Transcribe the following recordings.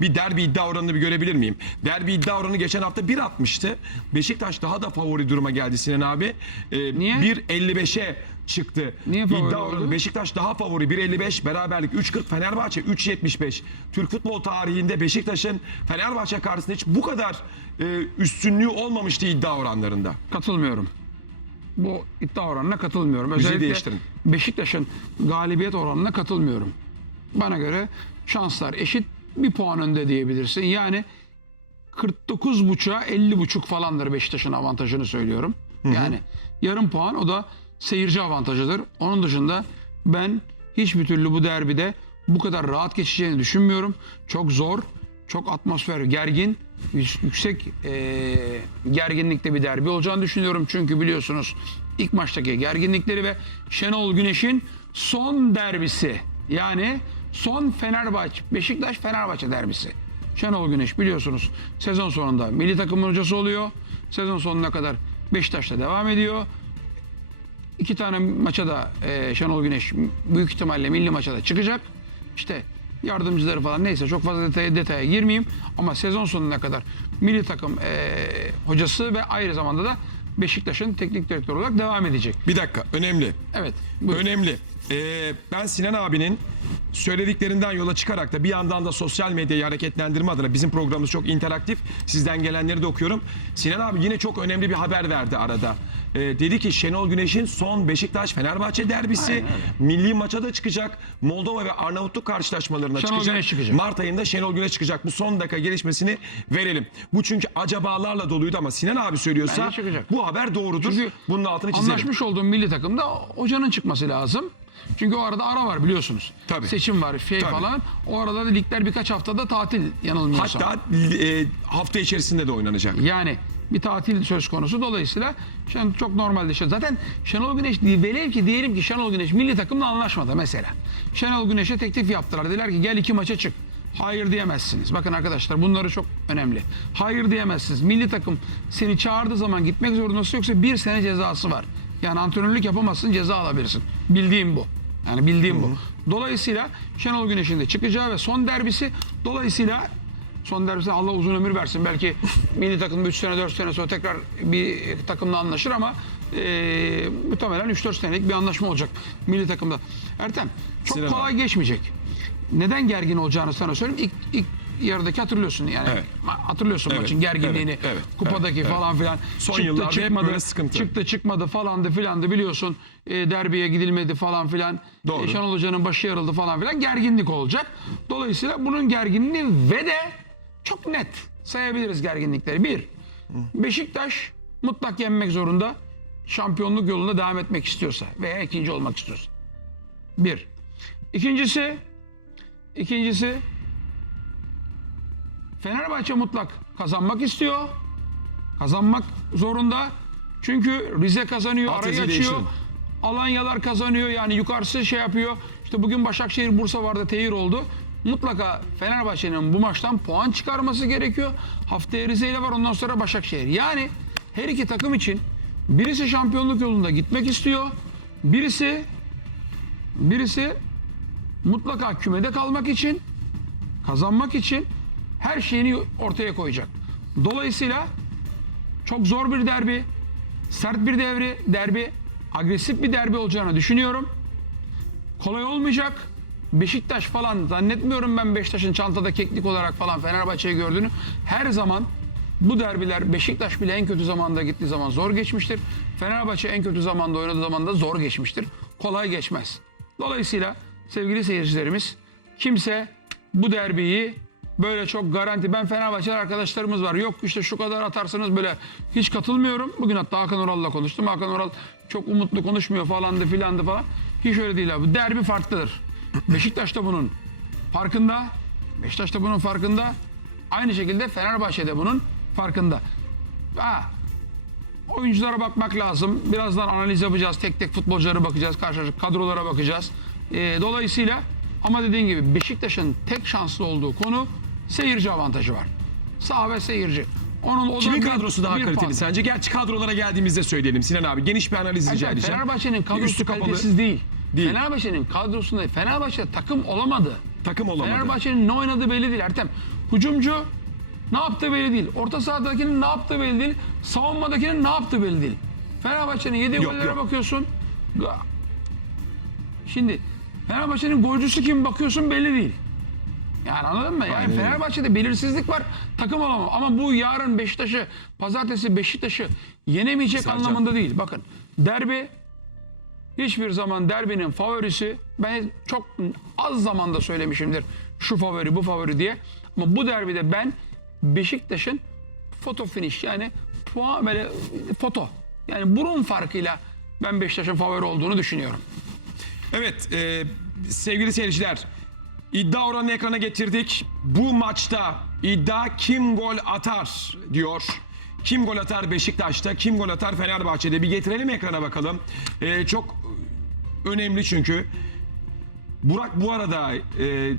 bir derbi iddia oranını bir görebebilir miyim? Derbi iddia oranı geçen hafta 1.60'tı. Beşiktaş daha da favori duruma geldi Sinan abi. Ee, Niye? 1.55'e çıktı. Niye favori İddia oranı oldu? Beşiktaş daha favori 1.55 beraberlik 3.40 Fenerbahçe 3.75. Türk futbol tarihinde Beşiktaş'ın Fenerbahçe karşısında hiç bu kadar e, üstünlüğü olmamıştı iddia oranlarında. Katılmıyorum. Bu iddia oranına katılmıyorum. Müziği Özellikle değiştirin. Beşiktaş'ın galibiyet oranına katılmıyorum. Bana göre şanslar eşit bir puan önde diyebilirsin. Yani 49.5'a 50.5 falandır Beşiktaş'ın avantajını söylüyorum. Yani yarım puan o da seyirci avantajıdır. Onun dışında ben hiçbir türlü bu derbide bu kadar rahat geçeceğini düşünmüyorum. Çok zor, çok atmosfer gergin, yü- yüksek eee gerginlikte bir derbi olacağını düşünüyorum. Çünkü biliyorsunuz ilk maçtaki gerginlikleri ve Şenol Güneş'in son derbisi yani son Fenerbahçe, Beşiktaş Fenerbahçe derbisi. Şenol Güneş biliyorsunuz sezon sonunda milli takım hocası oluyor. Sezon sonuna kadar Beşiktaş'ta devam ediyor. İki tane maça da e, Şenol Güneş büyük ihtimalle milli maça da çıkacak. İşte yardımcıları falan neyse çok fazla detaya, detaya girmeyeyim. Ama sezon sonuna kadar milli takım e, hocası ve aynı zamanda da Beşiktaş'ın teknik direktörü olarak devam edecek. Bir dakika önemli. Evet. buyurun. Önemli. Ee, ben Sinan abinin söylediklerinden yola çıkarak da bir yandan da sosyal medyayı hareketlendirme adına bizim programımız çok interaktif. Sizden gelenleri de okuyorum. Sinan abi yine çok önemli bir haber verdi arada. Ee, dedi ki Şenol Güneş'in son Beşiktaş Fenerbahçe derbisi Aynen milli maça da çıkacak. Moldova ve Arnavutluk karşılaşmalarına Şenol çıkacak. Güneş çıkacak. Mart ayında Şenol Güneş çıkacak. Bu son dakika gelişmesini verelim. Bu çünkü acabalarla doluydu ama Sinan abi söylüyorsa Bence çıkacak. bu haber doğrudur. Çünkü Bunun altını çizelim. Anlaşmış olduğum milli takımda hocanın çıkması lazım. Çünkü o arada ara var biliyorsunuz. Tabii. Seçim var, şey Tabii. falan. O arada da ligler birkaç haftada tatil yanılmıyorsam. Hatta e, hafta içerisinde de oynanacak. Yani bir tatil söz konusu. Dolayısıyla Şen, çok normalde şey. Zaten Şenol Güneş velev ki diyelim ki Şenol Güneş milli takımla anlaşmadı mesela. Şenol Güneş'e teklif yaptılar. Dediler ki gel iki maça çık. Hayır diyemezsiniz. Bakın arkadaşlar bunları çok önemli. Hayır diyemezsiniz. Milli takım seni çağırdığı zaman gitmek zorundasın yoksa bir sene cezası var. Yani antrenörlük yapamazsın ceza alabilirsin. Bildiğim bu. Yani bildiğim bu. Dolayısıyla Şenol Güneş'in de çıkacağı ve son derbisi dolayısıyla Son derbisinde Allah uzun ömür versin. Belki milli takımda 3 sene 4 sene sonra tekrar bir takımla anlaşır ama e, muhtemelen 3-4 senelik bir anlaşma olacak milli takımda. Ertem çok Sinan kolay geçmeyecek. Neden gergin olacağını sana söyleyeyim. İlk, ilk yarıdaki hatırlıyorsun yani. Evet. Hatırlıyorsun Evet, maçın gerginliğini. evet, evet, kupadaki evet, falan filan. Son çıktı, yıllarda çıkmadı, böyle sıkıntı. Çıktı çıkmadı falandı filandı biliyorsun. E, derbiye gidilmedi falan filan. Doğru. E, Şenol Hoca'nın başı yarıldı falan filan. Gerginlik olacak. Dolayısıyla bunun gerginliğini ve de çok net sayabiliriz gerginlikleri. Bir, Beşiktaş mutlak yenmek zorunda. Şampiyonluk yolunda devam etmek istiyorsa veya ikinci olmak istiyorsa. Bir. İkincisi, ikincisi Fenerbahçe mutlak kazanmak istiyor. Kazanmak zorunda. Çünkü Rize kazanıyor, Alt arayı açıyor. değiştirin. Alanyalar kazanıyor yani yukarısı şey yapıyor. İşte bugün Başakşehir Bursa vardı tehir oldu. Mutlaka Fenerbahçe'nin bu maçtan puan çıkarması gerekiyor. Haftaya Rize ile var ondan sonra Başakşehir. Yani her iki takım için birisi şampiyonluk yolunda gitmek istiyor. Birisi birisi mutlaka kümede kalmak için kazanmak için her şeyini ortaya koyacak. Dolayısıyla çok zor bir derbi, sert bir devri, derbi, agresif bir derbi olacağını düşünüyorum. Kolay olmayacak. Beşiktaş falan zannetmiyorum ben Beşiktaş'ın çantada keklik olarak falan Fenerbahçe'yi gördüğünü. Her zaman bu derbiler Beşiktaş bile en kötü zamanda gittiği zaman zor geçmiştir. Fenerbahçe en kötü zamanda oynadığı zaman da zor geçmiştir. Kolay geçmez. Dolayısıyla sevgili seyircilerimiz kimse bu derbiyi böyle çok garanti ben Fenerbahçeli arkadaşlarımız var. Yok işte şu kadar atarsanız böyle hiç katılmıyorum. Bugün hatta Hakan Oral'la konuştum. Hakan Oral çok umutlu konuşmuyor falandı filandı falan. Hiç öyle değil abi. Derbi farklıdır. Beşiktaş da bunun farkında. Beşiktaş da bunun farkında. Aynı şekilde Fenerbahçe de bunun farkında. Ha, oyunculara bakmak lazım. Birazdan analiz yapacağız. Tek tek futbolculara bakacağız. Karşı kadrolara bakacağız. Ee, dolayısıyla ama dediğim gibi Beşiktaş'ın tek şanslı olduğu konu seyirci avantajı var. Sağ ve seyirci. Onun o da Kimin bir- kadrosu daha bir kaliteli puan. sence? Gerçi kadrolara geldiğimizde söyleyelim Sinan abi. Geniş bir analiz rica Ertem, edeceğim. Fenerbahçe'nin kadrosu kalitesiz değil. Değil. Fenerbahçe'nin kadrosunda Fenerbahçe takım olamadı. takım olamadı. Fenerbahçe'nin ne oynadığı belli değil Ertem. Hücumcu ne yaptığı belli değil. Orta sahadakinin ne yaptığı belli değil. Savunmadakinin ne yaptığı belli değil. Fenerbahçe'nin yediği Yok, gollere yok. bakıyorsun. Ga- Şimdi Fenerbahçe'nin golcüsü kim bakıyorsun belli değil. Yani anladın mı? Yani Aynen öyle. Fenerbahçe'de belirsizlik var. Takım olamam. Ama bu yarın Beşiktaş'ı, pazartesi Beşiktaş'ı yenemeyecek Sercan. anlamında değil. Bakın derbi hiçbir zaman derbinin favorisi ben çok az zamanda söylemişimdir. Şu favori, bu favori diye. Ama bu derbide ben Beşiktaş'ın foto finish yani puan böyle foto yani burun farkıyla ben Beşiktaş'ın favori olduğunu düşünüyorum. Evet e, sevgili seyirciler iddia oranını ekrana getirdik. Bu maçta iddia kim gol atar diyor. Kim gol atar Beşiktaş'ta, kim gol atar Fenerbahçe'de bir getirelim ekrana bakalım. E, çok önemli çünkü. Burak bu arada e,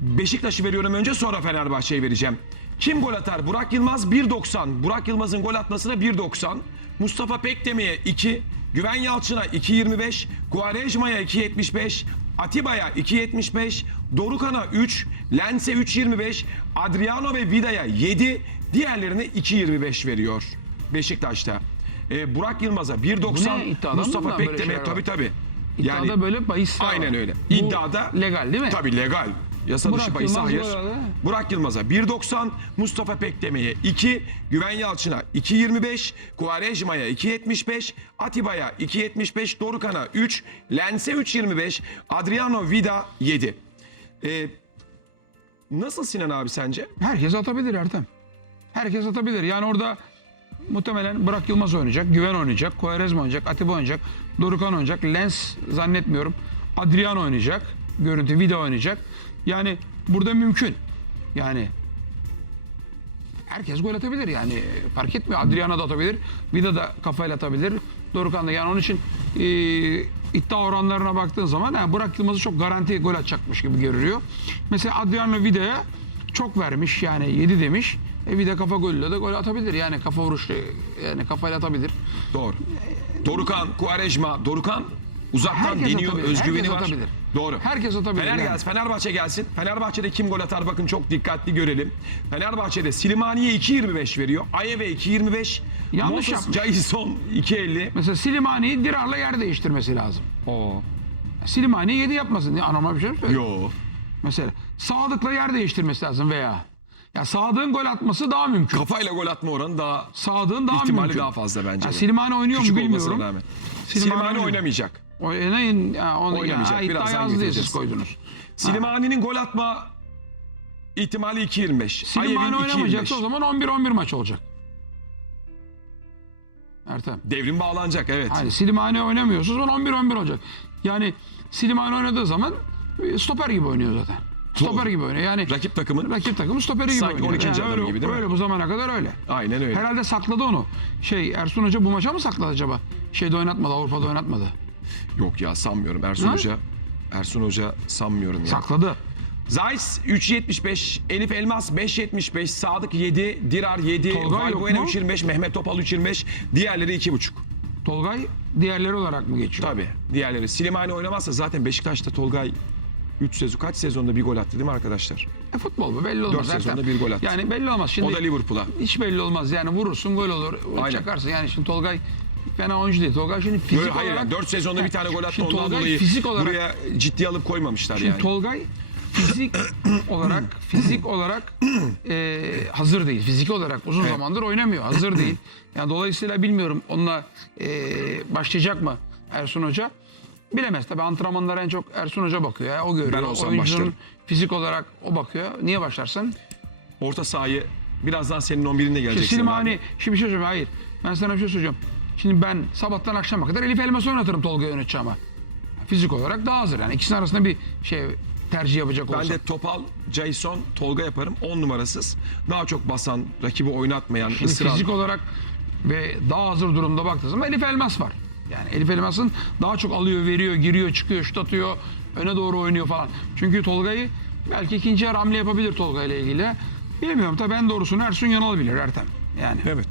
Beşiktaş'ı veriyorum önce sonra Fenerbahçe'yi vereceğim. Kim gol atar? Burak Yılmaz 1.90. Burak Yılmaz'ın gol atmasına 1.90. Mustafa Pekdemir'e 2. Güven Yalçın'a 2.25. Guarejma'ya 2.75. Atiba'ya 2.75. Dorukan'a 3. Lens'e 3.25. Adriano ve Vida'ya 7. Diğerlerine 2.25 veriyor Beşiktaş'ta. E, Burak Yılmaz'a Bu 1.90. ne? İddiada mı Mustafa bunlar böyle Pekdemir şeyler var? tabii tabii. İddiada böyle bahis var. Aynen öyle. Bu İddiada legal değil mi? Tabii legal. Yasa dışı Burak bahis Yılmaz hayır. Burak Yılmaz'a 1.90, Mustafa Pekdemir'e 2, Güven Yalçın'a 2.25, Kuarejma'ya 2.75, Atiba'ya 2.75, Dorukan'a 3, Lens'e 3.25, Adriano Vida 7. Ee, nasıl Sinan abi sence? Herkes atabilir Ertem. Herkes atabilir. Yani orada muhtemelen Burak Yılmaz oynayacak, Güven oynayacak, Kovarezma oynayacak, Atiba oynayacak, Dorukan oynayacak, Lens zannetmiyorum. Adriano oynayacak, görüntü video oynayacak. Yani burada mümkün. Yani herkes gol atabilir yani fark etmiyor. Adriano da atabilir, Vida da kafayla atabilir, Dorukan da. Yani onun için e, iddia oranlarına baktığın zaman yani Burak Yılmaz'ı çok garanti gol atacakmış gibi görünüyor. Mesela Adriano Vida'ya çok vermiş yani 7 demiş. E Vida kafa golüyle de gol atabilir. Yani kafa vuruşlu yani kafayla atabilir. Doğru. Dorukan, Kuarejma, Dorukan uzaktan Herkes deniyor, atabilir, özgüveni herkes var. atabilir. Doğru. Herkes atabilir Fener yani. gelsin, Fenerbahçe gelsin. Fenerbahçe'de kim gol atar bakın çok dikkatli görelim. Fenerbahçe'de Silimani'ye 2.25 veriyor. Ayeve 2.25. Yanlış Moses yapmış. Jason 2.50. Mesela Silimani'yi Dirar'la yer değiştirmesi lazım. Oo. Silimani 7 yapmasın diye bir şey mi söylüyor? Yo. Mesela Sadık'la yer değiştirmesi lazım veya. Ya Sadık'ın gol atması daha mümkün. Kafayla gol atma oranı daha Sadık'ın daha ihtimali mümkün. daha fazla bence. Ya de. Oynuyor Küçük mu bilmiyorum. rağmen. Oynamayacak. Oynayın. Ya, onu, Oynamayacak, Ya, birazdan yazdı siz koydunuz. Silimani'nin gol atma ihtimali 2.25. Silimani Ayev'in oynamayacaksa 2.25. o zaman 11-11 maç olacak. Ertem. Devrim bağlanacak evet. Yani Silimani oynamıyorsa o zaman 11-11 olacak. Yani Silimani oynadığı zaman e, stoper gibi oynuyor zaten. Stoper gibi oynuyor. Yani Rakip takımın rakip takımın stoperi gibi Sanki oynuyor. 12. Yani adam öyle, gibi değil mi? öyle bu zamana kadar öyle. aynen öyle. Herhalde sakladı onu. Şey Ersun Hoca bu maça mı sakladı acaba? Şeyde oynatmadı, Avrupa'da oynatmadı. Yok ya sanmıyorum Ersun Ha? Hoca. Ersun Hoca sanmıyorum ya. Sakladı. Zeiss 3.75, Elif Elmas 5.75, Sadık 7, Dirar 7, Tolga yok Valbuena mu? 3.25, Mehmet Topal 3.25, diğerleri 2.5. Tolgay diğerleri olarak mı geçiyor? Tabii diğerleri. Silimani oynamazsa zaten Beşiktaş'ta Tolgay 3 sezon kaç sezonda bir gol attı değil mi arkadaşlar? E, futbol bu belli olmaz. Dört Ertem. sezonda bir gol attı. Yani belli olmaz. Şimdi O da Liverpool'a. hiç belli olmaz. Yani vurursun gol olur. Aynen. Çakarsın. Yani şimdi Tolgay fena oyuncu değil. Tolgay şimdi fizik Böyle, hayır olarak... yani 4 sezonda bir tane gol attı Şimdi ondan Tolgay dolayı fizik olarak buraya ciddiye alıp koymamışlar Şimdi yani. Tolgay fizik olarak fizik olarak e, hazır değil. Fizik olarak uzun zamandır oynamıyor. Hazır değil. Yani dolayısıyla bilmiyorum onunla e, başlayacak mı Ersun Hoca? Bilemez tabii antrenmanlara en çok Ersun Hoca bakıyor. Ya, o görüyor. Ben olsam Oyuncunun başlarım. fizik olarak o bakıyor. Niye başlarsın? Orta sahayı birazdan senin 11'inle Şimdi geleceksin. Silmani, şimdi bir şey söyleyeyim. Hayır. Ben sana bir şey söyleyeceğim. Şimdi ben sabahtan akşama kadar Elif Elmas'ı oynatırım Tolga'yı yöneteceğim ama. Fizik olarak daha hazır. Yani ikisinin arasında bir şey tercih yapacak Ben olsam. de Topal, Jason, Tolga yaparım. 10 numarasız. Daha çok basan, rakibi oynatmayan, Şimdi ısıran. fizik olarak ve daha hazır durumda baktığınız zaman Elif Elmas var. Yani Elif Elmas'ın daha çok alıyor, veriyor, giriyor, çıkıyor, şut atıyor, öne doğru oynuyor falan. Çünkü Tolga'yı belki ikinci yarı hamle yapabilir Tolga ile ilgili. Bilmiyorum tabii ben doğrusunu Ersun Yanal bilir Ertem. Yani Evet.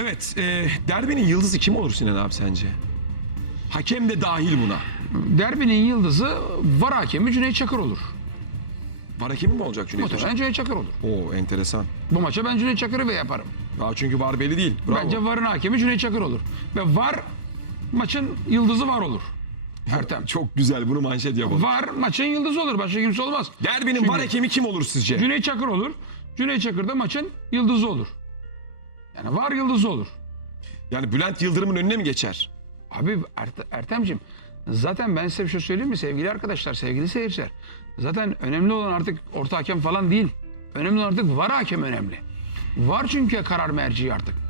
Evet, e, derbinin yıldızı kim olur Sinan abi sence? Hakem de dahil buna. derbinin yıldızı var hakemi Cüneyt Çakır olur. Var hakemi mi olacak Cüneyt Muhtemelen Hocam? Cüneyt Çakır olur. Oo enteresan. Bu maça ben Cüneyt Çakır'ı ve yaparım. Daha çünkü var belli değil. Bravo. Bence VAR'ın hakemi Cüneyt Çakır olur. Ve VAR maçın yıldızı VAR olur. Ertem. Çok güzel bunu manşet yapalım. VAR maçın yıldızı olur. Başka kimse olmaz. Derbinin Çünkü- var hakemi kim olur sizce? Cüneyt Çakır olur. Cüneyt Çakır da maçın yıldızı olur. Yani VAR yıldızı olur. Yani Bülent Yıldırım'ın önüne mi geçer? Abi Ert- Ertem'ciğim zaten ben size bir şey söyleyeyim mi sevgili arkadaşlar, sevgili seyirciler? Zaten önemli olan artık orta hakem falan değil. Önemli olan artık VAR hakem önemli. VAR çünkü karar merci artık.